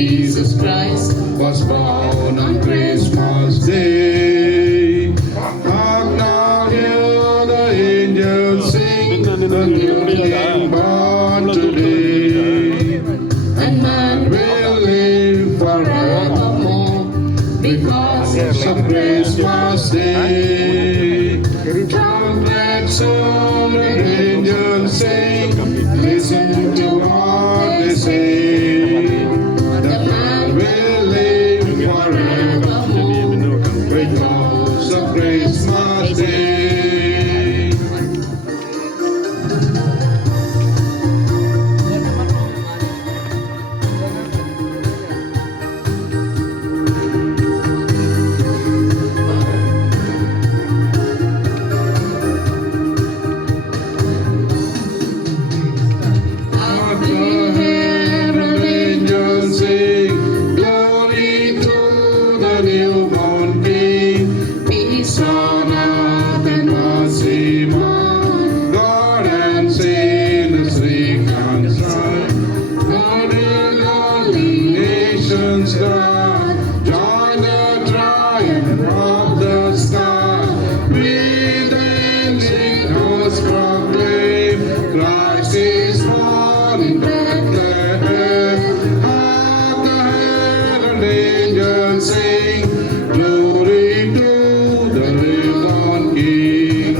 Jesus Christ was born on Christmas Day. Hark now, hear the angels sing, the new King born today. And man will live forevermore because of Christmas Day. Trumpets sound and angels sing, listen to what they say. The man will live forevermore because of Christmas Day. Hark the herald angels sing, glory to the newborn King. Peace on earth and mercy among God and sinners reconciled. God in all the nations God, join the triumph of the sky. With angels proclaim, Christ is born in Bethlehem. Hark the herald angels sing, glory to the newborn King.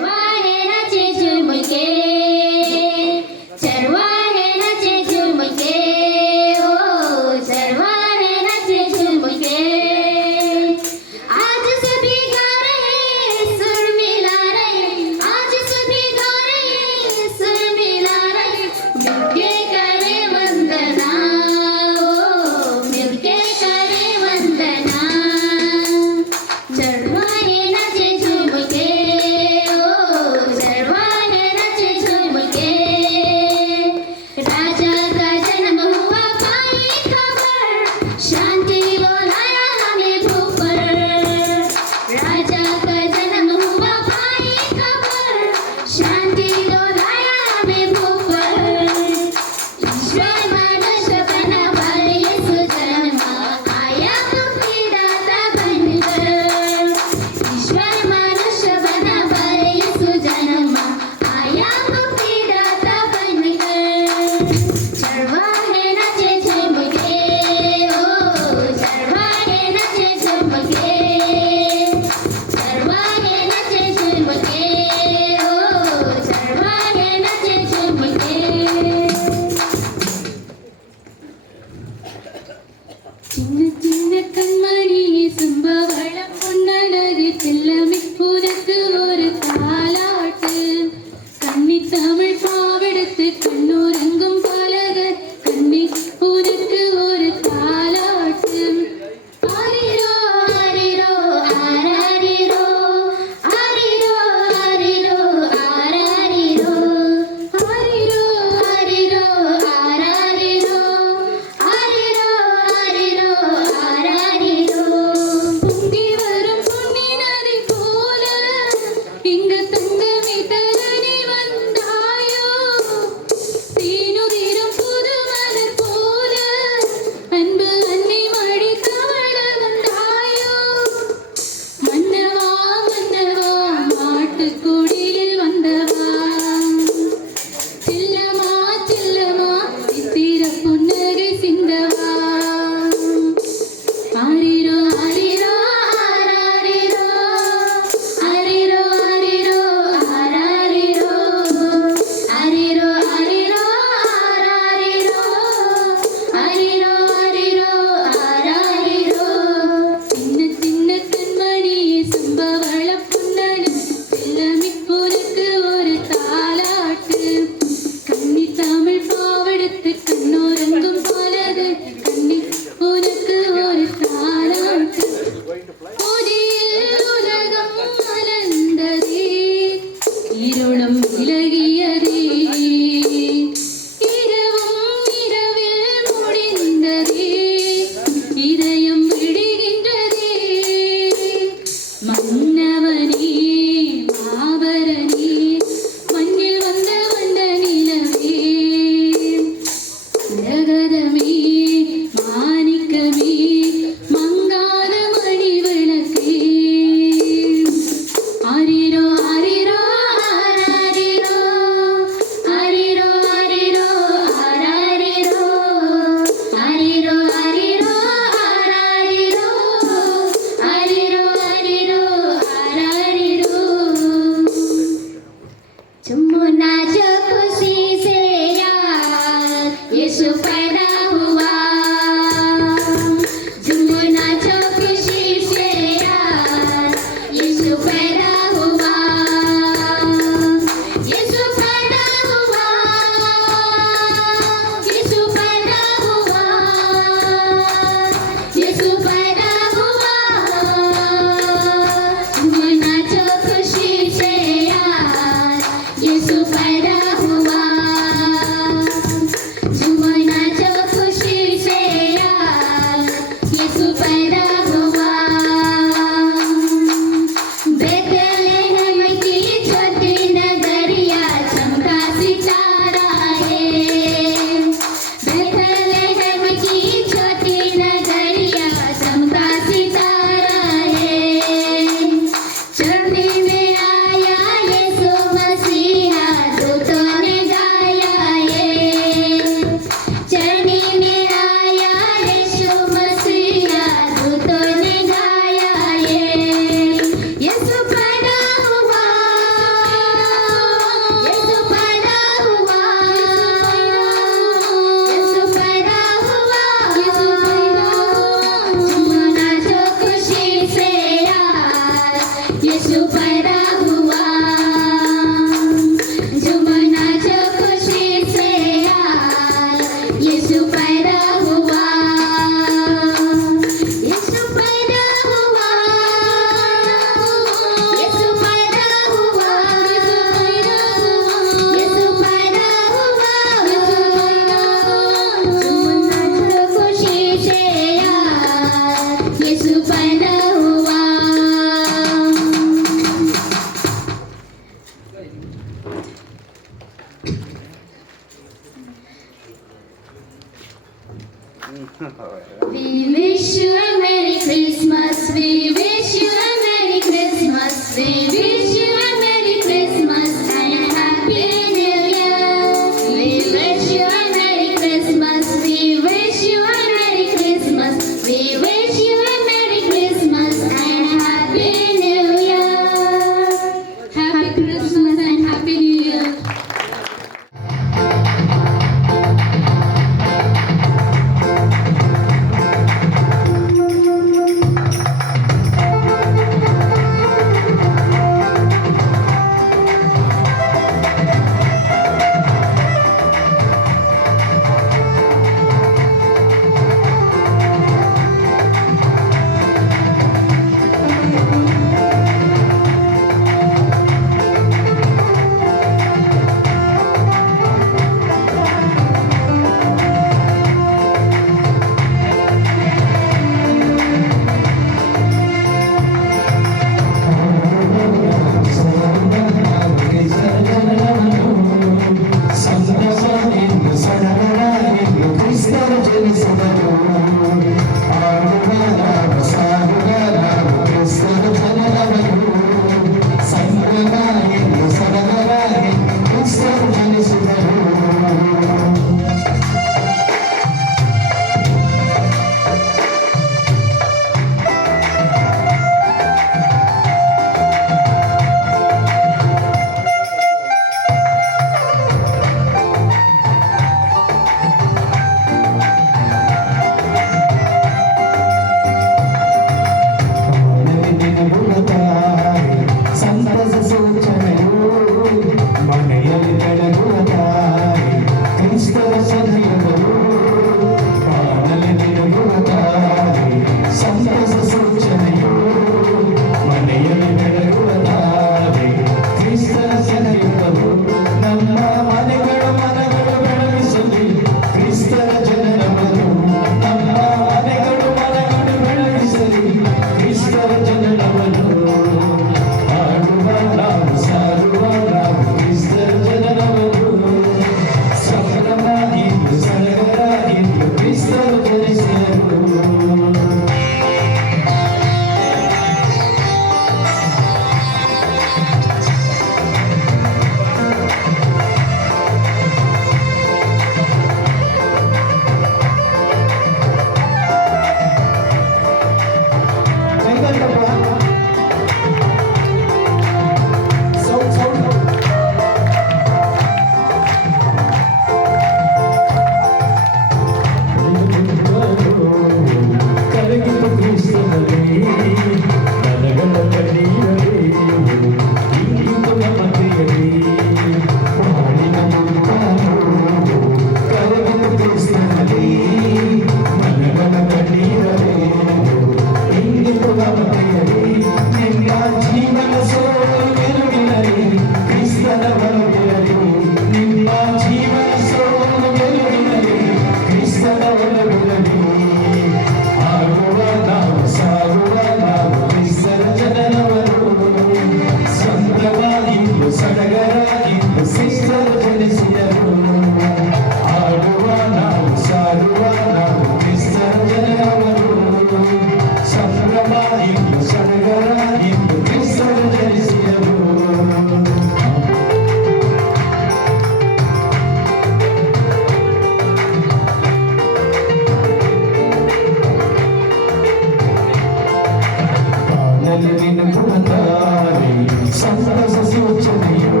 ಮನೆಯಲ್ಲಿ ನಿನಗುತ್ತಾರೆ ಸಂತಸ ಸೂಚನೆಯು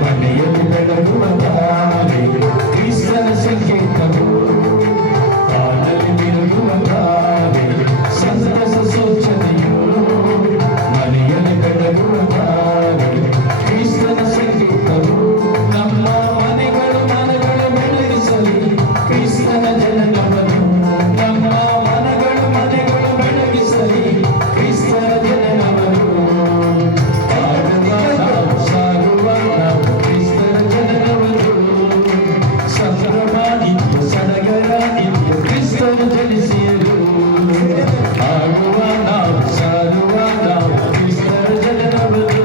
ಮನೆಯಲ್ಲಿ ಬೆಳಗುತ್ತಾರೆ ಕ್ರಿಸ್ತನ ಸಂಕೇತವು ಕಾಲಲ್ಲಿ ನಿನಗುತ್ತಾರೆ ಸಂತಸ ಸೂಚನೆಯು ಮನೆಯಲ್ಲಿ ಬೆಳಗುತ್ತಾರೆ ಕ್ರಿಸ್ತನ ಸಂಕೇತವು ನಮ್ಮ ಮನೆಗಳು ಮನಗಳು ಬೆಳಗಿಸಲಿ ಕ್ರಿಸ್ತನ ಜನನವನ್ನು ನಮ್ಮ ಮನಗಳು ಮನೆಗಳು ಬೆಳಗಿಸಲಿ ಕ್ರಿಸ್ತನ ಜನನವನ್ನು ಸಾರುವ ನಾವು ಕ್ರಿಸ್ತನ ಜನನವನ್ನು ಸಂಭ್ರಮಾದಿತ್ಯ ಸಡಗರಾದಿತ್ಯ ಕ್ರಿಸ್ತನ ಜನಿಸಿಯರು ಆಗುವ ನಾವು ಸಾರುವ ನಾವು ಕ್ರಿಸ್ತನ ಜನನವನ್ನು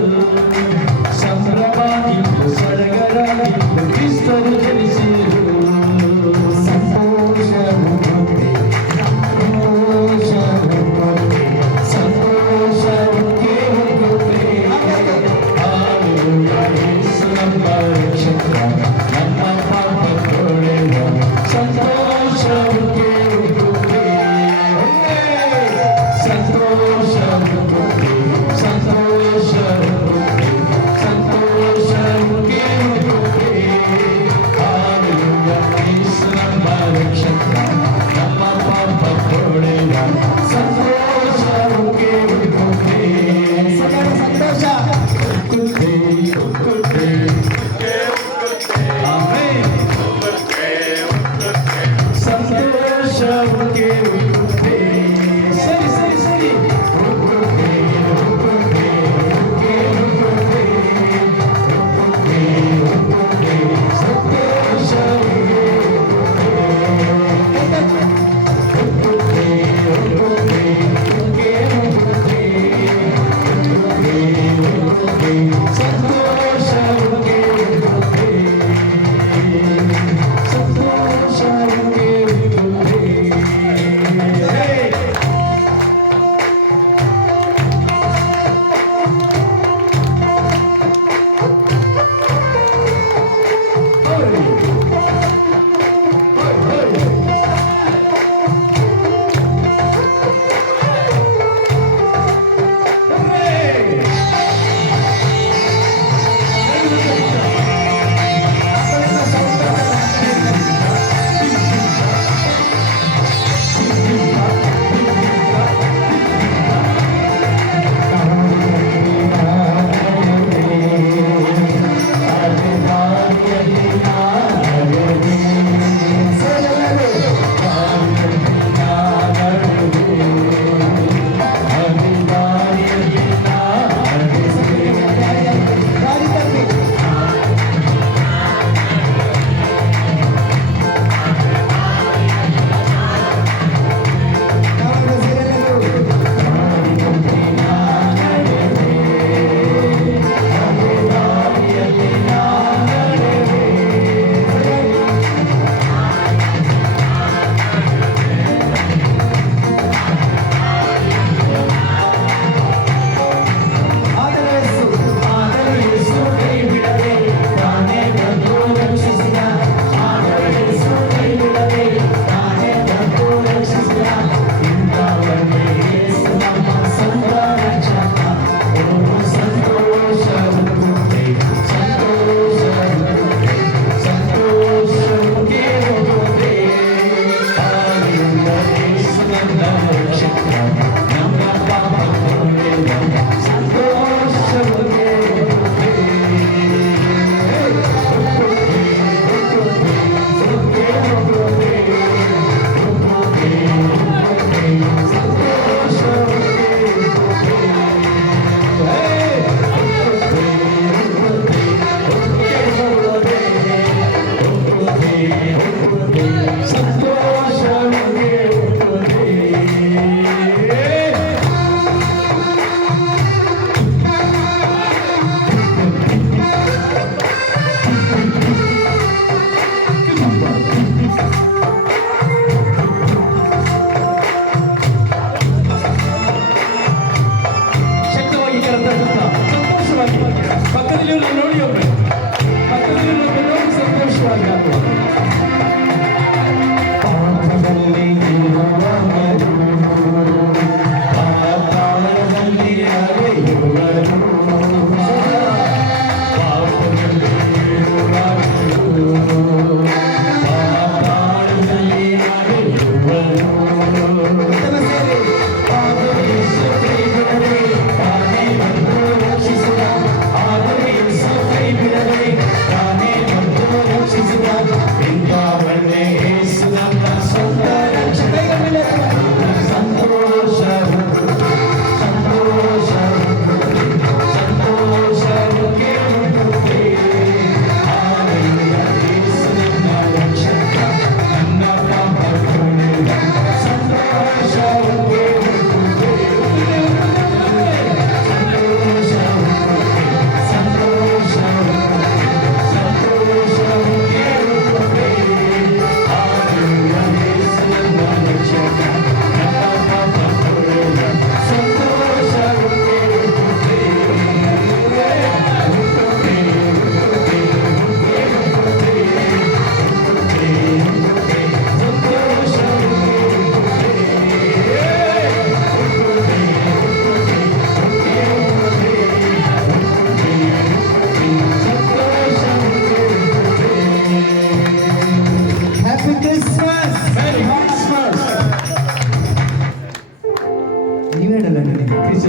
ಸಂಭ್ರಮಾದಿತ್ಯ ಸಡಗರಾದಿತ್ಯ ಕ್ರಿಸ್ತನ ಜನಿಸಿಯರು ಸಂತೋಷವು ಕೊಟ್ಟೆ ಸಂತೋಷವು ಕೇಳುತ್ತೆ ಹಾಲೆಲೂಯಾ ಯೇಸು ನಮ್ಮ ರಕ್ಷಕ ನಮ್ಮ ಪಾಪ ತೊಳೆವ ಸಂತೋಷವು ಕೇಳುತ್ತೆ ಸಂತೋಷವು ಕೊಟ್ಟೆ ಸಂತೋಷವು ಕೊಟ್ಟೆ ಸಂತೋಷವು ಕೇಳುತ್ತೆ ಹಾಲೆಲೂಯಾ ಯೇಸು ನಮ್ಮ ರಕ್ಷಕ ನಮ್ಮ ಪಾಪ ತೊಳೆವ ಸಂತೋಷವು ಕೇಳುತ್ತೆ ಸಂತೋಷ ಕೊಟ್ಟೆ ಕೊಟ್ಟೆ ಆಮೆನ್ ಸಂತೋಷವು ಕೇಳುತ್ತೆ ಸರಿ ಸರಿ ಸರಿ ಕೊಟ್ಟೆ ಕೊಟ್ಟೆ ಕೇಳುತ್ತೆ ಕೊಟ್ಟೆ ಕೊಟ್ಟೆ ಸಂತೋಷವು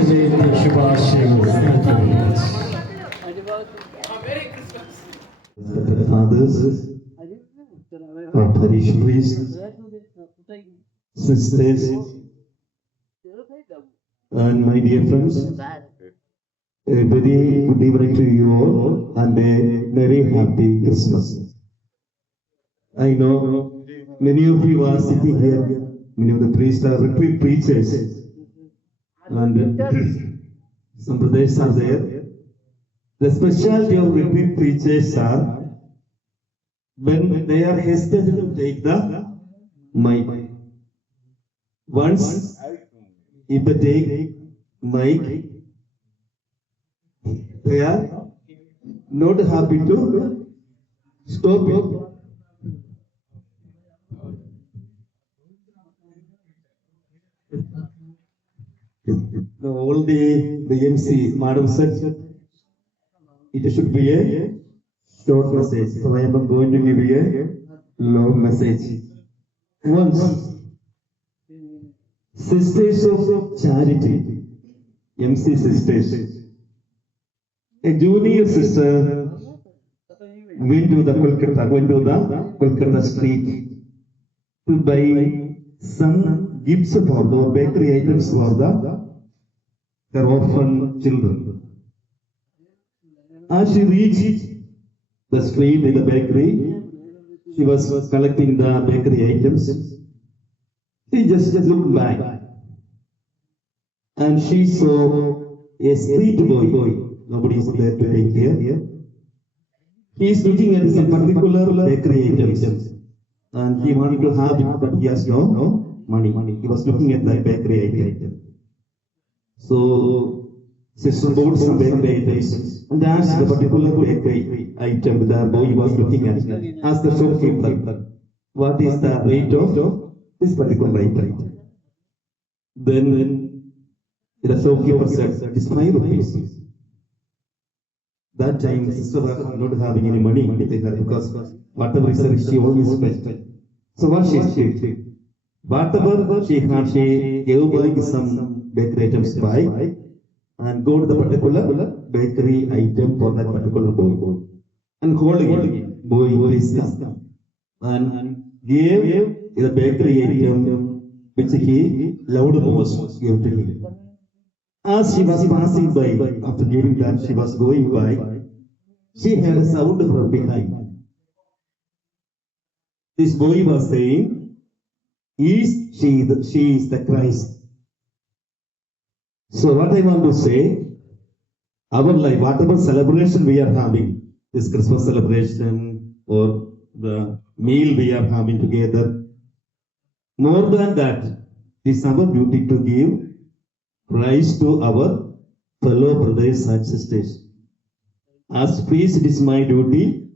ಜಯಂತಿ ಶುಭಾಶಯಗಳು. Fathers, our parish priests, sisters, and my dear friends, a very good evening to you all and a very happy Christmas. I know many of you are sitting here, many of the priests are retreat preachers, and some brothers are there. The specialty of retreat preachers are when they are hesitant to take the mic. Once, if they take mic, they are not happy to stop it. All the MC, Madam said, it should be a short message. So I am going to give you a long message. Once, Sisters of Charity, MC Sisters, a junior sister went to the Kolkata street to buy some gifts for the bakery items for her orphan children. As she reached the street in the bakery, she was collecting the bakery items. She just looked back and she saw a street boy. Nobody is there to take care. He is looking at some particular bakery items and he wanted to have it, but he has no money. He was looking at that bakery item. So, sister bought some bakery items and asked the particular bakery item the boy was looking at. Asked the shopkeeper, what is the rate of this particular item? Then the shopkeeper said, it is 5 rupees. That time, sister was not having any money because whatever is there, she always spent. So what she did? Whatever she had, she gave back some bakery items by and go to the particular bakery item for that particular boy and calling him, boy, please come, and gave the bakery item which he loved most, gave to him. As she was passing by, after giving that, she was going by, she heard a sound from behind. This boy was saying, she is the Christ. So what I want to say, our life, whatever celebration we are having, this Christmas celebration or the meal we are having together, more than that, it is our duty to give Christ to our fellow brothers and sisters. As priest, it is my duty.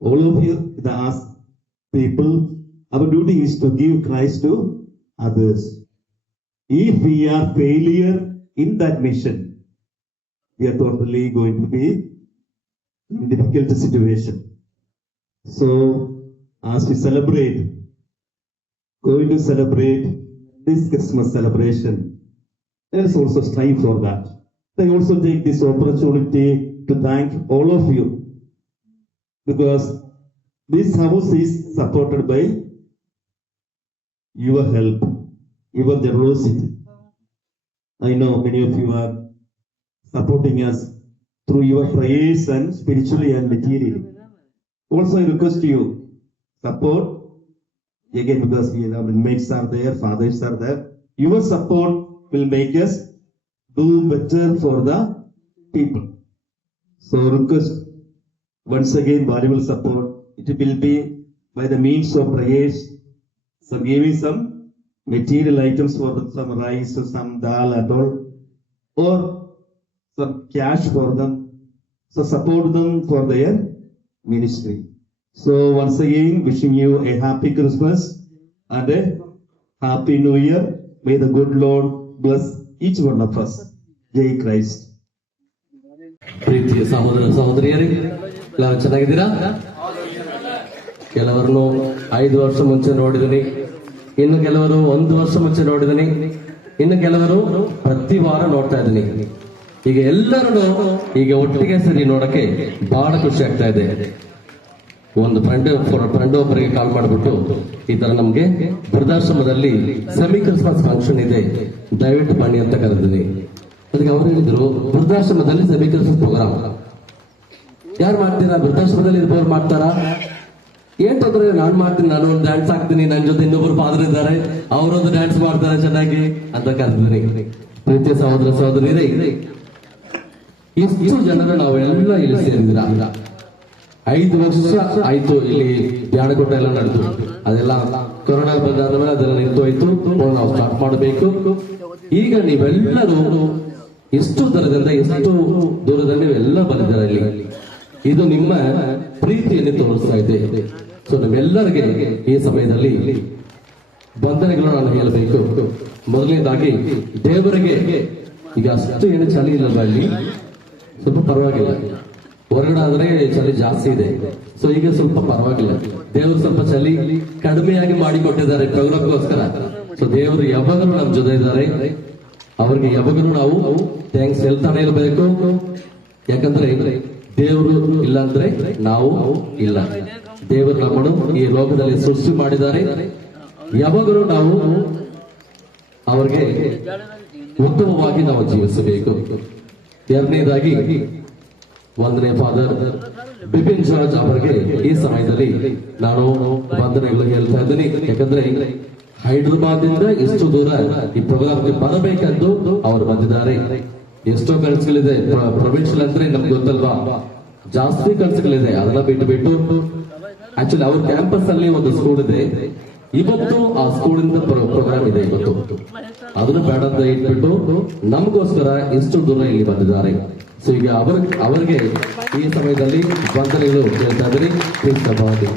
All of you, as people, our duty is to give Christ to others. If we are failure in that mission, we are totally going to be in a difficult situation. So, as we going to celebrate this Christmas celebration, let us also strive for that. I also take this opportunity to thank all of you because this house is supported by your help, your generosity. I know many of you are supporting us through your prayers and spiritually and materially. Also, I request you support again because our inmates are there, fathers are there. Your support will make us do better for the people. So, request once again valuable support. It will be by the means of prayers, some giving some material items for some rice or some dal and all, or some cash for them. So support them for their ministry. So once again, wishing you a happy Christmas and a happy New Year. May the good Lord bless each one of us. Jai Christ. ಪ್ರೀತಿಯ ಸಹೋದರ ಸಹೋದರಿಯರೇ, ಎಲ್ಲ ಚೆನ್ನಾಗಿದ್ದೀರಾ? ಕೆಲವರನ್ನು 5 ವರ್ಷ ಮುಂಚೆ ನೋಡಿದೀನಿ, ಇನ್ನು ಕೆಲವರು 1 ವರ್ಷ ಮುಂಚೆ ನೋಡಿದೀನಿ, ಇನ್ನು ಕೆಲವರು ಪ್ರತಿ ವಾರ ನೋಡ್ತಾ ಇದ್ದೀನಿ. ಈಗ ಎಲ್ಲರೂ ಈಗ ಒಟ್ಟಿಗೆ ಸೇರಿ ನೋಡಕ್ಕೆ ಬಹಳ ಖುಷಿ ಆಗ್ತಾ ಇದೆ. ಒಂದು ಫ್ರೆಂಡ್ ಒಬ್ಬರಿಗೆ ಕಾಲ್ ಮಾಡಿಬಿಟ್ಟು ಈ ತರ ನಮ್ಗೆ ವೃದ್ಧಾಶ್ರಮದಲ್ಲಿ ಸೆಮಿ ಕ್ರಿಸ್ಮಸ್ ಫಂಕ್ಷನ್ ಇದೆ, ದಯವಿಟ್ಟು ಬನ್ನಿ ಅಂತ ಕರೆದಿದ್ದೀನಿ. ಅದಕ್ಕೆ ಅವ್ರು ಹೇಳಿದ್ರು, ವೃದ್ಧಾಶ್ರಮದಲ್ಲಿ ಸೆಮಿ ಕ್ರಿಸ್ಮಸ್ ಪ್ರೋಗ್ರಾಮ್ ಯಾರು ಮಾಡ್ತೀರಾ? ವೃದ್ಧಾಶ್ರಮದಲ್ಲಿ ಇರ್ಬೋರು ಮಾಡ್ತಾರಾ? ಏನ್ ತೊಂದ್ರೆ, ನಾನ್ ಮಾಡ್ತೀನಿ, ನಾನು ಒಂದು ಡ್ಯಾನ್ಸ್ ಹಾಕ್ತೀನಿ, ನನ್ನ ಜೊತೆ ಇನ್ನೊಬ್ರು ಫಾದರ್ ಇದ್ದಾರೆ, ಅವರೊಂದು ಡ್ಯಾನ್ಸ್ ಮಾಡ್ತಾರೆ ಚೆನ್ನಾಗಿ ಅಂತ ಕರೆದಿದ್ದೀನಿ. ಪ್ರೀತಿಯ ಸಹೋದರ ಸಹೋದರಿಯರೇ, ಇಷ್ಟು ಜನರು ನಾವೆಲ್ಲ ಇಲ್ಲಿ ಸೇರಿದಿರ. 5 ವರ್ಷ ಆಯ್ತು ಇಲ್ಲಿ ಧ್ಯಾನಕೂಟ ಎಲ್ಲ ನಡೆದು, ಅದೆಲ್ಲ ಕೊರೋನಾ ಬಂದಾದ ಮೇಲೆ ಅದೆಲ್ಲ ನಿಂತೋಯ್ತು. ನಾವು ಸ್ಟಾರ್ಟ್ ಮಾಡಬೇಕು. ಈಗ ನೀವೆಲ್ಲರೂ ಎಷ್ಟು ದರದಿಂದ ಎಷ್ಟು ದೂರದಲ್ಲಿ ನೀವೆಲ್ಲ ಬಂದಿದ್ದಾರೆ ಇಲ್ಲಿ. ಇದು ನಿಮ್ಮ ಪ್ರೀತಿಯನ್ನು ತೋರಿಸ್ತಾ ಇದೆ. ಸೊ ನಿಮ್ಮೆಲ್ಲರಿಗೆ ಈ ಸಮಯದಲ್ಲಿ ವಂದನೆಗಳು ನಾನು ಹೇಳಬೇಕು. ಮೊದಲನೇದಾಗಿ ದೇವರಿಗೆ, ಈಗ ಅಷ್ಟು ಏನು ಚಳಿ ಇಲ್ಲಲ್ಲ ಇಲ್ಲಿ, ಸ್ವಲ್ಪ ಪರವಾಗಿಲ್ಲ. ಹೊರಗಡೆ ಆದ್ರೆ ಚಳಿ ಜಾಸ್ತಿ ಇದೆ. ಸೊ ಈಗ ಸ್ವಲ್ಪ ಪರವಾಗಿಲ್ಲ. ದೇವರು ಸ್ವಲ್ಪ ಚಳಿ ಕಡಿಮೆಯಾಗಿ ಮಾಡಿಕೊಟ್ಟಿದ್ದಾರೆ ಪ್ರೋಗ್ರಾಮ್ಗೋಸ್ಕರ. ಸೊ ದೇವರು ಯಾವಾಗಲೂ ನಮ್ಮ ಜೊತೆ ಇದ್ದಾರೆ. ಅವ್ರಿಗೆ ಯಾವಾಗಲೂ ನಾವು ಥ್ಯಾಂಕ್ಸ್ ಹೇಳ್ತಾನೆ ಇರಬೇಕು. ಯಾಕಂದ್ರೆ ದೇವರು ಇಲ್ಲ ಅಂದ್ರೆ ನಾವು ಇಲ್ಲ. ದೇವರು ನಮ್ಮನ್ನು ಈ ಲೋಕದಲ್ಲಿ ಸೃಷ್ಟಿ ಮಾಡಿದ್ದಾರೆ. ಯಾವಾಗಲೂ ನಾವು ಅವ್ರಿಗೆ ಉತ್ತಮವಾಗಿ ನಾವು ಜೀವಿಸಬೇಕು. ಎರಡನೇದಾಗಿ ವಂದನೆ ಫಾದರ್ ಬಿಪಿನ್ ಜಾರ್ಜ್ ಅವರಿಗೆ ಈ ಸಮಯದಲ್ಲಿ ನಾನು ವಂದನೆಗಳು ಹೇಳ್ತಾ ಇದ್ದೀನಿ. ಯಾಕಂದ್ರೆ ಹೈದರಾಬಾದ್ ಇಂದ ಇಷ್ಟು ದೂರ ಈ ಪ್ರೋಗ್ರಾಮ್ಗೆ ಬರಬೇಕೆಂದು ಅವರು ಬಂದಿದ್ದಾರೆ. ಎಷ್ಟೋ ಕನಸುಗಳಿದೆ. ಪ್ರೊವಿನ್ಷಿಯಲ್ ಅಂದ್ರೆ ನಮ್ಗೆ ಗೊತ್ತಲ್ವಾ, ಜಾಸ್ತಿ ಕನಸುಗಳಿದೆ. ಅದನ್ನ ಬಿಟ್ಟು ಆಕ್ಚುಲಿ ಅವ್ರ ಕ್ಯಾಂಪಸ್ ಅಲ್ಲಿ ಒಂದು ಸ್ಕೂಲ್ ಇದೆ. ಇವತ್ತು ಆ ಸ್ಕೂಲಿಂದ ಪ್ರೋಗ್ರಾಮ್ ಇದೆ ಇವತ್ತು. ಅದನ್ನು ಬೇಡ ಅಂತ ಇಟ್ಬಿಟ್ಟು ನಮಗೋಸ್ಕರ ಇಷ್ಟು ದೂರ ಇಲ್ಲಿ ಬಂದಿದ್ದಾರೆ. ಸೊ ಈಗ ಅವರಿಗೆ ಈ ಸಮಯದಲ್ಲಿ ವಂದನೆಗಳು ಹೇಳ್ತಾ ಇದ್ದೀನಿ. ಕ್ರಿಸ್ತಭಾವಿ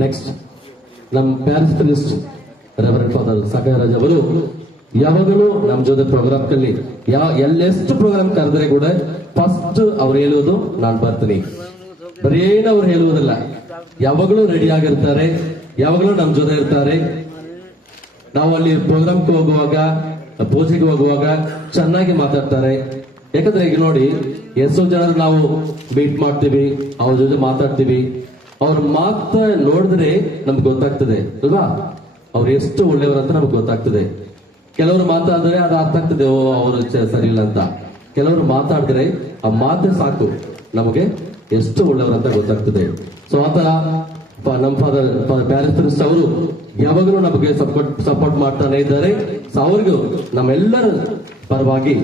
ನೆಕ್ಸ್ಟ್ ನಮ್ಮ ಪ್ಯಾರಿಸ್ ಪ್ರಿಸ್ಟ್ ರೆವರೆಂಡ್ ಫಾದರ್ ಸಖರಾಜ್ ಅವರು ಯಾವಾಗಲೂ ನಮ್ಮ ಜೊತೆ ಪ್ರೋಗ್ರಾಮ್ಗಳಲ್ಲಿ ಎಲ್ಲೆಷ್ಟು ಪ್ರೋಗ್ರಾಮ್ ಕರೆದ್ರೆ ಕೂಡ ಫಸ್ಟ್ ಅವ್ರು ಹೇಳುವುದು ನಾನು ಬರ್ತೀನಿ. ಬರೇನು ಅವ್ರು ಹೇಳುವುದಿಲ್ಲ, ಯಾವಾಗಲೂ ರೆಡಿ ಆಗಿರ್ತಾರೆ, ಯಾವಾಗಲೂ ನಮ್ಮ ಜೊತೆ ಇರ್ತಾರೆ. ನಾವು ಅಲ್ಲಿ ಪ್ರೋಗ್ರಾಮ್ಗೆ ಹೋಗುವಾಗ, ಪೂಜೆಗೆ ಹೋಗುವಾಗ ಚೆನ್ನಾಗಿ ಮಾತಾಡ್ತಾರೆ. ಯಾಕಂದ್ರೆ ಈಗ ನೋಡಿ, ಎಷ್ಟೋ ಜನರು ನಾವು ಮೀಟ್ ಮಾಡ್ತೀವಿ, ಅವ್ರ ಜೊತೆ ಮಾತಾಡ್ತೀವಿ. ಅವ್ರ ಮಾತ ನೋಡಿದ್ರೆ ನಮ್ಗೆ ಗೊತ್ತಾಗ್ತದೆ ಅಲ್ವಾ, ಅವ್ರು ಎಷ್ಟು ಒಳ್ಳೆಯವರು ಅಂತ ನಮ್ಗೆ ಗೊತ್ತಾಗ್ತದೆ. ಕೆಲವರು ಮಾತಾಡಿದ್ರೆ ಅದು ಅರ್ಥ ಆಗ್ತದೆ, ಓ ಅವರು ಸರಿ ಇಲ್ಲ ಅಂತ. ಕೆಲವರು ಮಾತಾಡಿದ್ರೆ ಆ ಮಾತೇ ಸಾಕು ನಮಗೆ ಎಷ್ಟು ಒಳ್ಳೆಯವರು ಅಂತ ಗೊತ್ತಾಗ್ತದೆ. ಸೊ ಆತರ ನಮ್ಮ ಫಾದರ್ ಪ್ಯಾರಿಸ್ ಪ್ರಿಸ್ಟ್ ಅವರು ಯಾವಾಗಲೂ ನಮಗೆ ಸಪೋರ್ಟ್ ಮಾಡ್ತಾನೆ ಇದ್ದಾರೆ. ಸೊ ಅವ್ರಿಗೂ ನಮ್ಮೆಲ್ಲರ ಪರವಾಗಿ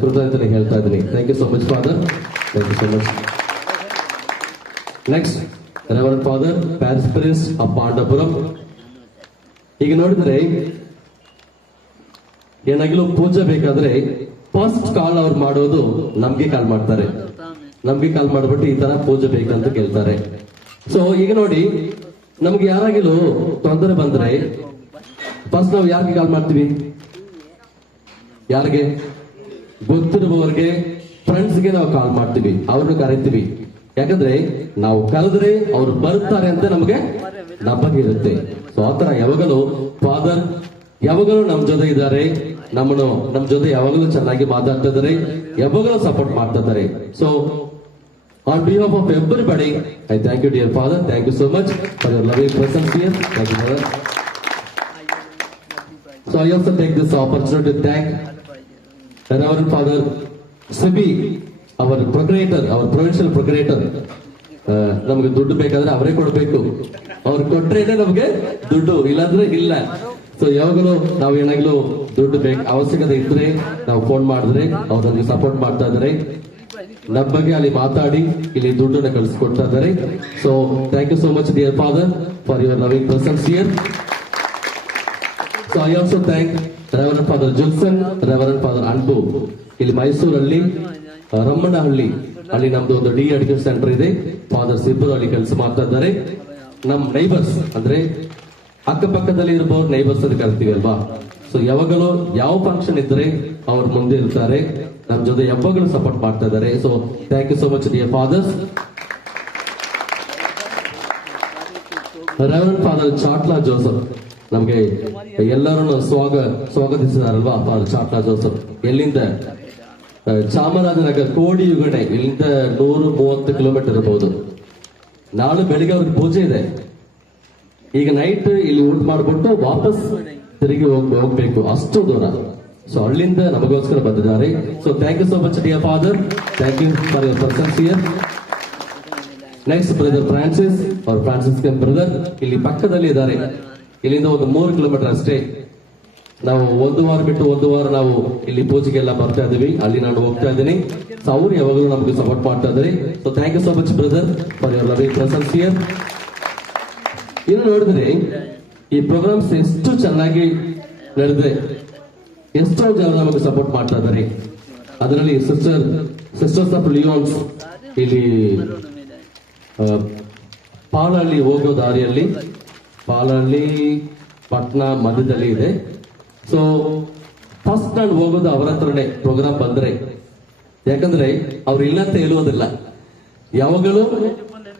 ಕೃತಜ್ಞತೆ ಹೇಳ್ತಾ ಇದ್ದೀನಿ. Thank you so much father, thank you so much. Next reverend father parish priest of Pandavapuram. ಈಗ ನೋಡಿದ್ರೆ ಏನಾಗಿಲ್ಲ, ಪೂಜೆ ಬೇಕಾದ್ರೆ ಫಸ್ಟ್ ಕಾಲ್ ಅವ್ರು ಮಾಡೋದು ನಮ್ಗೆ ಕಾಲ್ ಮಾಡ್ತಾರೆ. ನಮ್ಗೆ ಕಾಲ್ ಮಾಡ್ಬಿಟ್ಟು ಈ ತರ ಪೂಜೆ ಬೇಕಂತ ಕೇಳ್ತಾರೆ. ಸೊ ಈಗ ನೋಡಿ, ನಮ್ಗೆ ಯಾರಾಗಿಲ್ಲ ತೊಂದರೆ ಬಂದ್ರೆ ಫಸ್ಟ್ ನಾವು ಯಾರಿಗೆ ಕಾಲ್ ಮಾಡ್ತೀವಿ? ಯಾರಿಗೆ ಗೊತ್ತಿರುವವರಿಗೆ, ಫ್ರೆಂಡ್ಸ್ಗೆ ನಾವು ಕಾಲ್ ಮಾಡ್ತೀವಿ, ಅವ್ರನ್ನ ಕರಿತೀವಿ. ಯಾಕಂದ್ರೆ ನಾವು ಕರೆದ್ರೆ ಅವ್ರು ಬರ್ತಾರೆ ಅಂತ ನಮಗೆ ನಂಬಿಕೆ ಇರುತ್ತೆ. ಸೊ ಆತರ ಯಾವಾಗಲೂ ಫಾದರ್ ಯಾವಾಗಲೂ ನಮ್ ಜೊತೆ ಇದ್ದಾರೆ, ನಮ್ ಜೊತೆ ಯಾವಾಗಲೂ ಚೆನ್ನಾಗಿ ಮಾತಾಡ್ತಾ ಇದ್ದಾರೆ, ಯಾವಾಗಲೂ ಸಪೋರ್ಟ್ ಮಾಡ್ತಾ ಇದ್ದಾರೆ. So on behalf of everybody, I thank you, dear Father. Thank you so much for your loving presence here. Thank you, Father. So I also take this opportunity to thank Reverend Father Sibi, our procurator, our provincial procurator. ನಮ್ಗೆ ದುಡ್ಡು ಬೇಕಾದ್ರೆ ಅವರೇ ಕೊಡ್ಬೇಕು, ಅವ್ರು ಕೊಟ್ರೇನೆ ನಮ್ಗೆ ದುಡ್ಡು, ಇಲ್ಲಾಂದ್ರೆ ಇಲ್ಲ. ಸೊ ಯಾವಾಗಲೂ ನಾವು ಏನಾಗ್ಲೂ ದುಡ್ಡು ಅವಶ್ಯಕತೆ ಇದ್ರೆ ನಾವು ಫೋನ್ ಮಾಡಿದ್ರೆ ಅವ್ರು ನಮ್ಗೆ ಸಪೋರ್ಟ್ ಮಾಡ್ತಾ ಇದಾರೆ. ನಮ್ಮ ಬಗ್ಗೆ ಅಲ್ಲಿ ಮಾತಾಡಿ ಇಲ್ಲಿ ದುಡ್ಡನ್ನ ಕಳಿಸ್ಕೊಡ್ತಾ ಇದ್ದಾರೆ. So thank you so much dear father for your loving presence here. So I also thank reverend father Julson, reverend father Anbu, ಇಲ್ಲಿ ಮೈಸೂರಲ್ಲಿ ರಮ್ಮನಹಳ್ಳಿ ಅಲ್ಲಿ ನಮ್ದು ಒಂದು ಡಿ ಅಡಿಕೆ ಸೆಂಟರ್ ಇದೆ. ಫಾದರ್ಸ್ ಇಬ್ಬರು ಅಲ್ಲಿ ಕೆಲಸ ಮಾಡ್ತಾ ಇದ್ದಾರೆ. ನಮ್ ನೈಬರ್ಸ್ ಅಂದ್ರೆ ಅಕ್ಕಪಕ್ಕದಲ್ಲಿ ಇರಬಹುದು ನೈಬರ್ಸ್ ಅಂತ ಕರಿತೀವಿ ಅಲ್ವಾ. ಸೊ ಯಾವಾಗಲೂ ಯಾವ ಫಂಕ್ಷನ್ ಇದ್ರೆ ಅವ್ರು ಮುಂದೆ ಇರ್ತಾರೆ, ನಮ್ ಜೊತೆ ಯಾವಾಗಲೂ ಸಪೋರ್ಟ್ ಮಾಡ್ತಾ ಇದ್ದಾರೆ. So thank you so much dear fathers. Reverend father Chatla Joseph ನಮ್ಗೆ ಎಲ್ಲರನ್ನು ಸ್ವಾಗತಿಸಿದಾರಲ್ವಾ. ಫಾದರ್ ಚಾಟ್ಲಾ ಜೋಸಫ್ ಎಲ್ಲಿಂದ? ಚಾಮರಾಜನಗರ ಕೋಡಿಯುಗಣೆ, ಇಲ್ಲಿಂದ 130 ಕಿಲೋಮೀಟರ್ ಇರಬಹುದು. ನಾಳೆ ಬೆಳಿಗ್ಗೆ ಅವ್ರಿಗೆ ಪೂಜೆ ಇದೆ. ಈಗ ನೈಟ್ ಇಲ್ಲಿ ಊಟ ಮಾಡ್ಬಿಟ್ಟು ವಾಪಸ್ ತಿರುಗಿ ಹೋಗ್ಬೇಕು, ಅಷ್ಟು ದೂರ. ಸೊ ಅಲ್ಲಿಂದ ನಮಗೋಸ್ಕರ ಬಂದಿದ್ದಾರೆ. So thank you so much dear father, thank you for your persons here. Next brother Francis, ಅವ್ರ ಫ್ರಾನ್ಸಿಸ್ಕನ್ ಬ್ರದರ್ ಇಲ್ಲಿ ಪಕ್ಕದಲ್ಲಿ ಇದ್ದಾರೆ. ಇಲ್ಲಿಂದ ಒಂದು 3 ಕಿಲೋಮೀಟರ್ ಅಷ್ಟೇ. ನಾವು ಒಂದು ವಾರ ಬಿಟ್ಟು ಒಂದು ವಾರ ನಾವು ಇಲ್ಲಿ ಪೂಜೆಗೆಲ್ಲ ಬರ್ತಾ ಇದೀವಿ. ಅಲ್ಲಿ ನಾನು ಹೋಗ್ತಾ ಇದ್ದೀನಿ. ಸೊ ಅವ್ರು ಯಾವಾಗಲೂ ನಮ್ಗೆ ಸಪೋರ್ಟ್ ಮಾಡ್ತಾ ಇದ್ದಾರೆ. So thank you so much brother for your loving presence here. ಇನ್ನು ನೋಡಿದ್ರೆ ಈ ಪ್ರೋಗ್ರಾಮ್ಸ್ ಎಷ್ಟು ಚೆನ್ನಾಗಿ ನಡೆದ್ರೆ ಎಷ್ಟೋ ಜನ ನಮಗೆ ಸಪೋರ್ಟ್ ಮಾಡ್ತಾ ಇದ್ದಾರೆ. ಅದರಲ್ಲಿ ಸಿಸ್ಟರ್ಸ್ ಆಫ್ ಲಿಯೋನ್ಸ್ ಇಲ್ಲಿ ಪಾಲಹಳ್ಳಿ ಹೋಗೋ ದಾರಿಯಲ್ಲಿ, ಪಾಲಹಳ್ಳಿ ಪಟ್ನ ಮಧ್ಯದಲ್ಲಿ ಇದೆ. ಸೊ ಫಸ್ಟ್ ನಾನು ಹೋಗೋದು ಅವರ ಹತ್ರನೇ ಪ್ರೋಗ್ರಾಮ್ ಬಂದ್ರೆ, ಯಾಕಂದ್ರೆ ಅವ್ರು ಇಲ್ಲಂತ ಹೇಳುವುದಿಲ್ಲ. ಯಾವಾಗಲೂ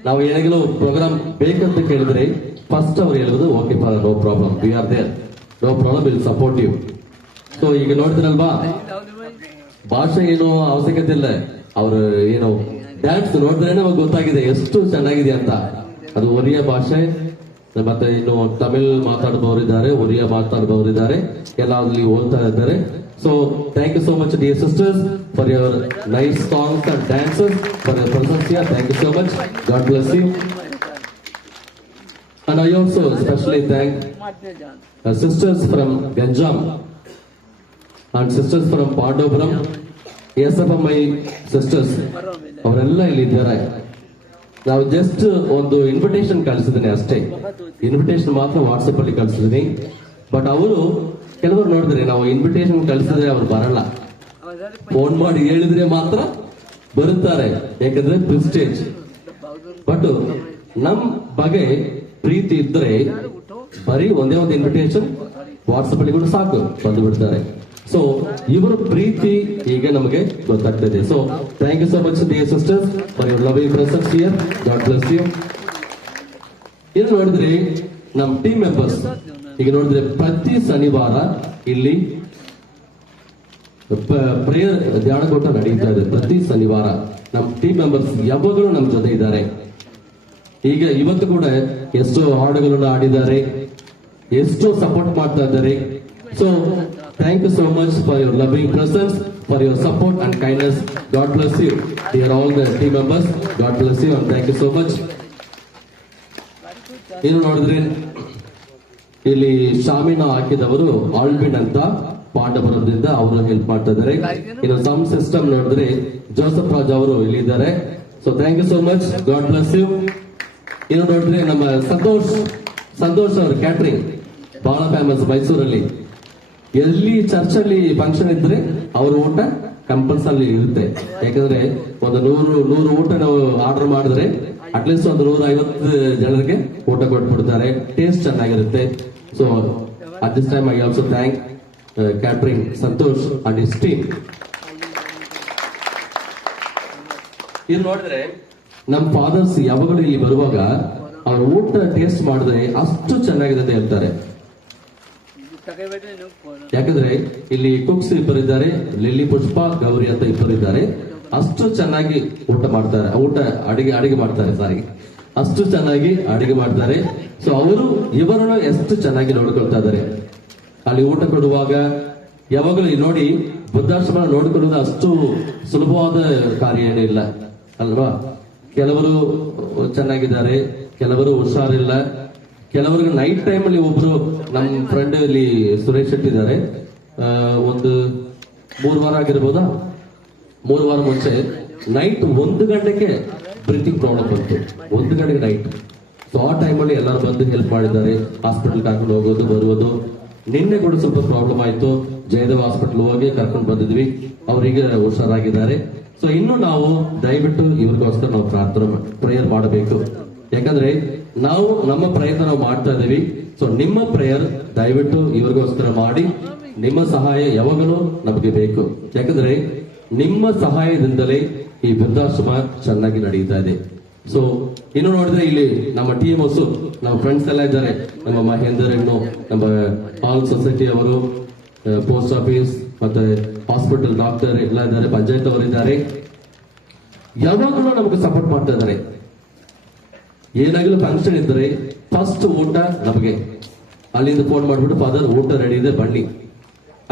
ನಾವು ಏನಾಗಲೂ ಪ್ರೋಗ್ರಾಮ್ ಬೇಕಂತ ಕೇಳಿದ್ರೆ ಫಸ್ಟ್ ಅವ್ರು ಹೇಳುವುದು okay father, no problem, we are there, no problem, will support you. So ಈಗ ನೋಡಿದ್ರಲ್ವಾ, ಭಾಷೆ ಏನು ಅವಶ್ಯಕತೆ ಇಲ್ಲ. ಅವರು ಏನು ಡ್ಯಾನ್ಸ್ ನೋಡಿದ್ರೇನೆ ಅವಾಗ ಗೊತ್ತಾಗಿದೆ ಎಷ್ಟು ಚೆನ್ನಾಗಿದೆ ಅಂತ. ಅದು ಒರಿಯ ಭಾಷೆ, ಮತ್ತೆ ಇನ್ನು ತಮಿಳ್ ಮಾತಾಡುವವರಿದ್ದಾರೆ, ಒರಿಯಾ ಮಾತಾಡುವವರಿದ್ದಾರೆ, ಎಲ್ಲ ಅಲ್ಲಿ ಓದ್ತಾ ಇದ್ದಾರೆ. So thank you so much dear sisters for your nice songs and dances, for your presence here. Thank you so much, God bless you. And I also especially thank sisters from Ganjam and sisters from Pandapuram, SFMI sisters, ಅವರೆಲ್ಲ ಇಲ್ಲಿ ಇದ್ದಾರೆ. ನಾವು just ಒಂದು invitation ಕಳಿಸಿದ್ದೀನಿ ಅಷ್ಟೇ. Invitation ಮಾತ್ರ WhatsApp ಅಲ್ಲಿ ಕಳಿಸಿದ್ದೀನಿ. But ಅವರು ಕೆಲವರು ನೋಡಿದ್ರೆ ನಾವು ಇನ್ವಿಟೇಷನ್ ಕಳಿಸಿದ್ರೆ ಅವ್ರು ಬರಲ್ಲ, ಫೋನ್ ಮಾಡಿ ಹೇಳಿದ್ರೆ ಮಾತ್ರ ಬರುತ್ತಾರೆ, ಯಾಕಂದ್ರೆ ಪ್ರಿಸ್ಟೇಜ್. ಬಟ್ ನಮ್ ಬಗ್ಗೆ ಪ್ರೀತಿ ಇದ್ರೆ ಬರೀ ಒಂದೇ ಒಂದು ಇನ್ವಿಟೇಷನ್ ವಾಟ್ಸಪ್ ಅಲ್ಲಿ ಕೂಡ ಸಾಕು, ಬಂದು ಬಿಡ್ತಾರೆ. ಸೊ ಇವರ ಪ್ರೀತಿ ಈಗ ನಮಗೆ ಗೊತ್ತಾಗ್ತದೆ. So thank you so much dear sisters for your loving presence here, God bless you. ಇದು ನೋಡಿದ್ರೆ ನಮ್ ಟೀಮ್ ಮೆಂಬರ್ಸ್ ಈಗ ನೋಡಿದ್ರೆ ಪ್ರತಿ ಶನಿವಾರ ಇಲ್ಲಿ ಪ್ರೇಯರ್ ಧ್ಯಾನಕೂಟ ನಡೀತಾ ಇದೆ. ಪ್ರತಿ ಶನಿವಾರ ನಮ್ ಟೀಮ್ ಮೆಂಬರ್ಸ್ ಯಾವಾಗಲೂ ನಮ್ ಜೊತೆ ಇದ್ದಾರೆ. ಈಗ ಇವತ್ತು ಕೂಡ ಎಷ್ಟೋ ಹಾಡುಗಳನ್ನು ಆಡಿದ್ದಾರೆ, ಎಷ್ಟೋ ಸಪೋರ್ಟ್ ಮಾಡ್ತಾ ಇದ್ದಾರೆ. So thank you so much for your loving presence, for your support and kindness. God bless you dear all the team members, God bless you and thank you so much. ಇನ್ನು ನೋಡಿದ್ರೆ ಇಲ್ಲಿ ಶಾಮಿನ ಹಾಕಿದವರು ಆಲ್ಬಿನ್ ಅಂತ ಪಾಂಡವರದಿಂದ ಅವರು help ಮಾಡ್ತಾ ಇದ್ದಾರೆ. ಇನ್ನು some system ನೋಡಿದ್ರೆ Joseph Raj ಅವರು ಇಲ್ಲಿ ಇದ್ದಾರೆ. So thank you so much, God bless you. ಇನ್ನು ನೋಡಿದ್ರೆ ನಮ್ಮ ಸಂತೋಷ್ ಅವರು ಕ್ಯಾಟ್ರಿಂಗ್ ಬಹಳ ಫೇಮಸ್ ಮೈಸೂರಲ್ಲಿ. ಎಲ್ಲಿ ಚರ್ಚಲ್ಲಿ ಫಂಕ್ಷನ್ ಇದ್ರೆ ಅವ್ರ ಊಟ ಕಂಪಲ್ಸರಿ ಇರುತ್ತೆ. ಯಾಕಂದ್ರೆ ಒಂದು 100 ಊಟ ನಾವು ಆರ್ಡರ್ ಮಾಡಿದ್ರೆ ಅಟ್ಲೀಸ್ಟ್ ಒಂದು 150 ಜನರಿಗೆ ಊಟ ಕೊಟ್ಬಿಡ್ತಾರೆ. ಟೇಸ್ಟ್ ಚೆನ್ನಾಗಿರುತ್ತೆ. So at this time I also thank catering Santosh and his team. ಇದು ನೋಡಿದ್ರೆ ನಮ್ ಫಾದರ್ಸ್ ಯಾವಾಗಲೂ ಇಲ್ಲಿ ಬರುವಾಗ ಅವ್ರ ಊಟ ಟೇಸ್ಟ್ ಮಾಡಿದ್ರೆ ಅಷ್ಟು ಚೆನ್ನಾಗಿದೆ ಅಂತ ಹೇಳ್ತಾರೆ. ಯಾಕಂದ್ರೆ ಇಲ್ಲಿ ಕುಕ್ಸ್ ಇಬ್ಬರಿದ್ದಾರೆ, ಲಿಲ್ಲಿ ಪುಷ್ಪ ಗೌರಿ ಅಂತ ಇಬ್ಬರಿದ್ದಾರೆ. ಅಷ್ಟು ಚೆನ್ನಾಗಿ ಊಟ ಮಾಡ್ತಾರೆ, ಅಡಿಗೆ ಮಾಡ್ತಾರೆ, ಸಾರಿ, ಅಷ್ಟು ಚೆನ್ನಾಗಿ ಅಡಿಗೆ ಮಾಡ್ತಾರೆ. ಸೊ ಅವರು ಇವರನ್ನು ಎಷ್ಟು ಚೆನ್ನಾಗಿ ನೋಡ್ಕೊಳ್ತಾ ಇದ್ದಾರೆ. ಅಲ್ಲಿ ಊಟ ಕೊಡುವಾಗ ಯಾವಾಗಲೂ ನೋಡಿ, ವೃದ್ಧಾಶ್ರಮ ನೋಡ್ಕೊಳ್ಳೋದು ಅಷ್ಟು ಸುಲಭವಾದ ಕಾರ್ಯ ಏನಿಲ್ಲ ಅಲ್ವಾ. ಕೆಲವರು ಚೆನ್ನಾಗಿದ್ದಾರೆ, ಕೆಲವರು ಹುಷಾರಿಲ್ಲ, ಕೆಲವರಿಗೆ ನೈಟ್ ಟೈಮ್ ಅಲ್ಲಿ ಒಬ್ರು ನಮ್ಮ ಫ್ರೆಂಡ್ ಇಲ್ಲಿ ಸುರೇಶ್ ಶೆಟ್ಟಿ ಇದ್ದಾರೆ. ಒಂದು 3 ವಾರ ಆಗಿರ್ಬೋದಾ, 3 ವಾರ ಮುಂಚೆ ನೈಟ್ 1 ಗಂಟೆಗೆ ಬ್ರೀತಿಂಗ್ ಪ್ರಾಬ್ಲಮ್ ಬಂತು. 1 ಗಂಟೆಗೆ ನೈಟ್. ಸೊ ಆ ಟೈಮಲ್ಲಿ ಎಲ್ಲರೂ ಬಂದು ಹೆಲ್ಪ್ ಮಾಡಿದ್ದಾರೆ. ಹಾಸ್ಪಿಟಲ್ ಕರ್ಕೊಂಡು ಹೋಗೋದು ಬರುವುದು. ನಿನ್ನೆ ಕೂಡ ಸ್ವಲ್ಪ ಪ್ರಾಬ್ಲಮ್ ಆಯ್ತು, ಜಯದೇವ್ ಹಾಸ್ಪಿಟಲ್ ಹೋಗಿ ಕರ್ಕೊಂಡು ಬಂದಿದ್ವಿ. ಅವ್ರಿಗೆ ಹುಷಾರಾಗಿದ್ದಾರೆ. ಸೊ ಇನ್ನು ನಾವು ದಯವಿಟ್ಟು ಇವ್ರಿಗೋಸ್ಕರ ನಾವು ಪ್ರೇಯರ್ ಮಾಡಬೇಕು. ಯಾಕಂದ್ರೆ ನಾವು ನಮ್ಮ ಪ್ರಯತ್ನ ನಾವು ಮಾಡ್ತಾ ಇದೀವಿ. ಸೊ ನಿಮ್ಮ ಪ್ರೇಯರ್ ದಯವಿಟ್ಟು ಇವ್ರಿಗೋಸ್ಕರ ಮಾಡಿ. ನಿಮ್ಮ ಸಹಾಯ ಯಾವಾಗಲೂ ನಮಗೆ ಬೇಕು. ಯಾಕಂದ್ರೆ ನಿಮ್ಮ ಸಹಾಯದಿಂದಲೇ ಈ ವೃದ್ಧಾಶ್ರಮ ಚೆನ್ನಾಗಿ ನಡೀತಾ ಇದೆ. ಸೊ ಇನ್ನು ನೋಡಿದ್ರೆ ಇಲ್ಲಿ ನಮ್ಮ ಟೀಮ್ ಹೊಸು ನಮ್ಮ ಫ್ರೆಂಡ್ಸ್ ಎಲ್ಲ ಇದ್ದಾರೆ. ನಮ್ಮ ಮಹೇಂದರ್ ಇನ್ನು ನಮ್ಮ ಆಲ್ ಸೊಸೈಟಿ ಅವರು, ಪೋಸ್ಟ್ ಆಫೀಸ್ ಮತ್ತೆ ಹಾಸ್ಪಿಟಲ್ ಡಾಕ್ಟರ್ ಎಲ್ಲ ಇದ್ದಾರೆ, ಪಂಚಾಯತ್ ಅವರು ಇದ್ದಾರೆ. ಯಾವಾಗಲೂ ನಮಗೆ ಸಪೋರ್ಟ್ ಮಾಡ್ತಾ ಇದ್ದಾರೆ. ಏನಾಗಲೂ ಫಂಕ್ಷನ್ ಇದ್ರೆ ಫಸ್ಟ್ ಊಟ ನಮಗೆ ಅಲ್ಲಿಂದ ಫೋನ್ ಮಾಡ್ಬಿಟ್ಟು ಫಾದರ್ ಊಟ ರೆಡಿ ಇದೆ ಬನ್ನಿ,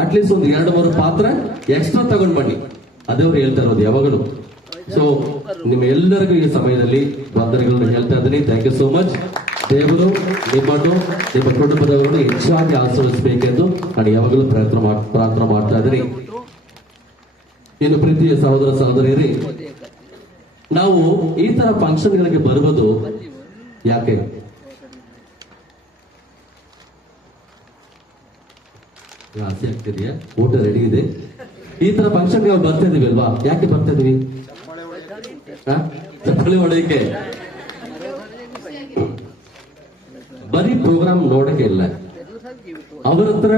ಅಟ್ಲೀಸ್ಟ್ ಒಂದು 2-3 ಪಾತ್ರ ಎಕ್ಸ್ಟ್ರಾ ತಗೊಂಡ್ ಬನ್ನಿ, ಅದೇ ಅವ್ರು ಹೇಳ್ತಾ ಇರೋದು ಯಾವಾಗಲೂ. ಸೊ ನಿಮ್ಮ ಎಲ್ಲರಿಗೂ ಈ ಸಮಯದಲ್ಲಿ ವಂದನೆಗಳನ್ನು ಹೇಳ್ತಾ ಇದ್ದೀನಿ. Thank you so much. ದೇವರು ನಿಮ್ಮನ್ನು ನಿಮ್ಮ ಕುಟುಂಬದವರನ್ನು ಹೆಚ್ಚಾಗಿ ಆಶೀರ್ವದಿಸಬೇಕೆಂದು ನಾನು ಯಾವಾಗಲೂ ಪ್ರಾರ್ಥನೆ ಮಾಡ್ತಾ ಇದ್ದೀನಿ. ಇನ್ನು ಪ್ರೀತಿಯ ಸಹೋದರ ಸಹೋದರಿಯರೇ, ನಾವು ಈ ತರ ಫಂಕ್ಷನ್ಗಳಿಗೆ ಬರುವುದು ಯಾಕೆ? ಆಸೆ ಆಗ್ತಿದೆಯಾ? ಊಟ ರೆಡಿ ಇದೆ. ಈ ತರ ಫಂಕ್ಷನ್ಗೆ ನಾವು ಬರ್ತಾ ಇದೀವಿ ಅಲ್ವಾ? ಯಾಕೆ ಬರ್ತಾ ಇದೀವಿ? ಚಪ್ಪಲಿ ಹೊಡೆಯಕ್ಕೆ, ಬರೀ ಪ್ರೋಗ್ರಾಮ್ ನೋಡಕ್ಕೆ ಇಲ್ಲ, ಅವರ ಹತ್ರ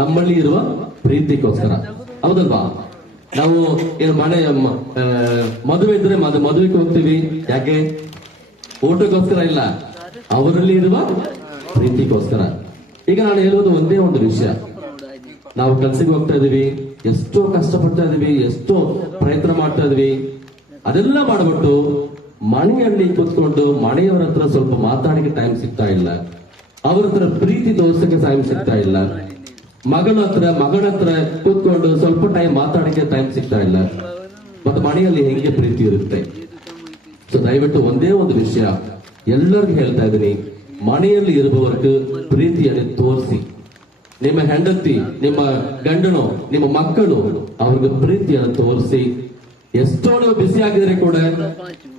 ನಮ್ಮಲ್ಲಿ ಇರುವ ಪ್ರೀತಿಗೋಸ್ಕರ, ಹೌದಲ್ವಾ? ನಾವು ಏನು ಮನೆ ಮದುವೆ ಇದ್ರೆ ಮದುವೆಗೆ ಹೋಗ್ತೀವಿ, ಯಾಕೆ? ಊಟಕ್ಕೋಸ್ಕರ ಇಲ್ಲ, ಅವರಲ್ಲಿ ಇರುವ ಪ್ರೀತಿಗೋಸ್ಕರ. ಈಗ ನಾನು ಹೇಳುವುದು ಒಂದೇ ಒಂದು ವಿಷಯ. ನಾವು ಕೆಲ್ಸಕ್ಕೆ ಹೋಗ್ತಾ ಇದೀವಿ, ಎಷ್ಟೋ ಕಷ್ಟಪಡ್ತಾ ಇದೀವಿ, ಎಷ್ಟೋ ಪ್ರಯತ್ನ ಮಾಡ್ತಾ ಇದೀವಿ. ಅದೆಲ್ಲ ಮಾಡ್ಬಿಟ್ಟು ಮನೆಯಲ್ಲಿ ಕೂತ್ಕೊಂಡು ಮನೆಯವರ ಹತ್ರ ಸ್ವಲ್ಪ ಮಾತಾಡಕ್ಕೆ ಟೈಮ್ ಸಿಗ್ತಾ ಇಲ್ಲ, ಅವ್ರ ಹತ್ರ ಪ್ರೀತಿ ತೋರ್ಸಕ್ಕೆ ಟೈಮ್ ಸಿಗ್ತಾ ಇಲ್ಲ, ಮಗನ ಹತ್ರ ಕೂತ್ಕೊಂಡು ಸ್ವಲ್ಪ ಟೈಮ್ ಮಾತಾಡಕ್ಕೆ ಟೈಮ್ ಸಿಗ್ತಾ ಇಲ್ಲ. ಮತ್ತೆ ಮನೆಯಲ್ಲಿ ಹೆಂಗೆ ಪ್ರೀತಿ ಇರುತ್ತೆ? ಸೊ ದಯವಿಟ್ಟು ಒಂದೇ ಒಂದು ವಿಷಯ ಎಲ್ಲರಿಗೂ ಹೇಳ್ತಾ ಇದ್ದೀನಿ, ಮನೆಯಲ್ಲಿ ಇರುವವರೆಗೂ ಪ್ರೀತಿಯನ್ನು ತೋರಿಸಿ. ನಿಮ್ಮ ಹೆಂಡತಿ, ನಿಮ್ಮ ಗಂಡನು, ನಿಮ್ಮ ಮಕ್ಕಳು, ಅವ್ರಿಗೆ ಪ್ರೀತಿಯನ್ನು ತೋರಿಸಿ. ಎಷ್ಟೋ ನೀವು ಬಿಸಿ ಆಗಿದ್ರೆ ಕೂಡ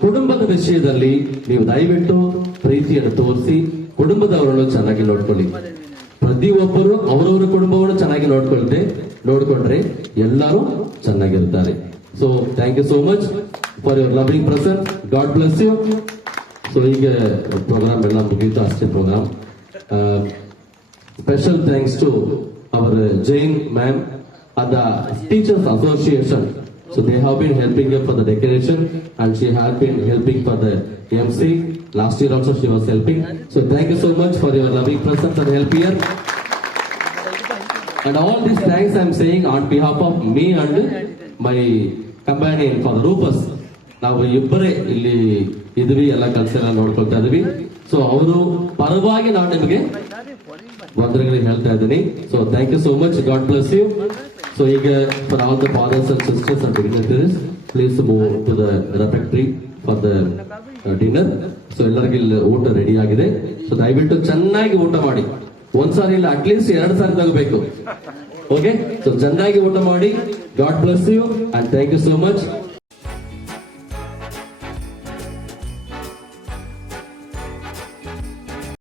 ಕುಟುಂಬದ ವಿಷಯದಲ್ಲಿ ನೀವು ದಯವಿಟ್ಟು ಪ್ರೀತಿಯನ್ನು ತೋರಿಸಿ ಕುಟುಂಬದವರನ್ನು ಚೆನ್ನಾಗಿ ನೋಡ್ಕೊಳ್ಳಿ. ಪ್ರತಿಯೊಬ್ಬರು ಅವರವರ ಕುಟುಂಬವನ್ನು ಚೆನ್ನಾಗಿ ನೋಡ್ಕೊಂಡ್ರೆ ಎಲ್ಲರೂ ಚೆನ್ನಾಗಿರ್ತಾರೆ. So thank you so much for your loving presence. God bless you. So ಈಗ ಪ್ರೋಗ್ರಾಮ್ ಎಲ್ಲ ಮುಗಿಯಿತು, ಅಷ್ಟೇ programme. Special thanks to our Jane ma'am and the Teachers Association. So they have been helping her for the decoration and she has been helping for the MC. Last year also she was helping. So thank you so much for your loving presence and help here. And all these thanks I am saying on behalf of me and my companion for the Rufus. ನಾವು ಇಬ್ಬರೇ ಇಲ್ಲಿ ಇದ್ವಿ, ಎಲ್ಲ ಕೆಲಸ ಎಲ್ಲ ನೋಡ್ಕೊಳ್ತಾ ಇದ್ವಿ. So ಅವರು ಪರವಾಗಿ ನಾನು ನಿಮಗೆ ವಂದನೆಗಳಿಗೆ ಹೇಳ್ತಾ ಇದ್ದೀನಿ. So thank you so much. God bless you. So ಈಗ for all the fathers and sisters and dignitaries, please move to the refectory for the dinner. So ಎಲ್ಲರಿಗೂ ಇಲ್ಲಿ ಊಟ ರೆಡಿ ಆಗಿದೆ. ಸೊ ದಯವಿಟ್ಟು ಚೆನ್ನಾಗಿ ಊಟ ಮಾಡಿ. ಒಂದ್ಸಾರಿ ಇಲ್ಲ, ಅಟ್ಲೀಸ್ಟ್ 2 ಸಾರಿ ತಗೋಬೇಕು. ಓಕೆ, ಸೊ ಚೆನ್ನಾಗಿ ಊಟ ಮಾಡಿ. God bless you and thank you so much.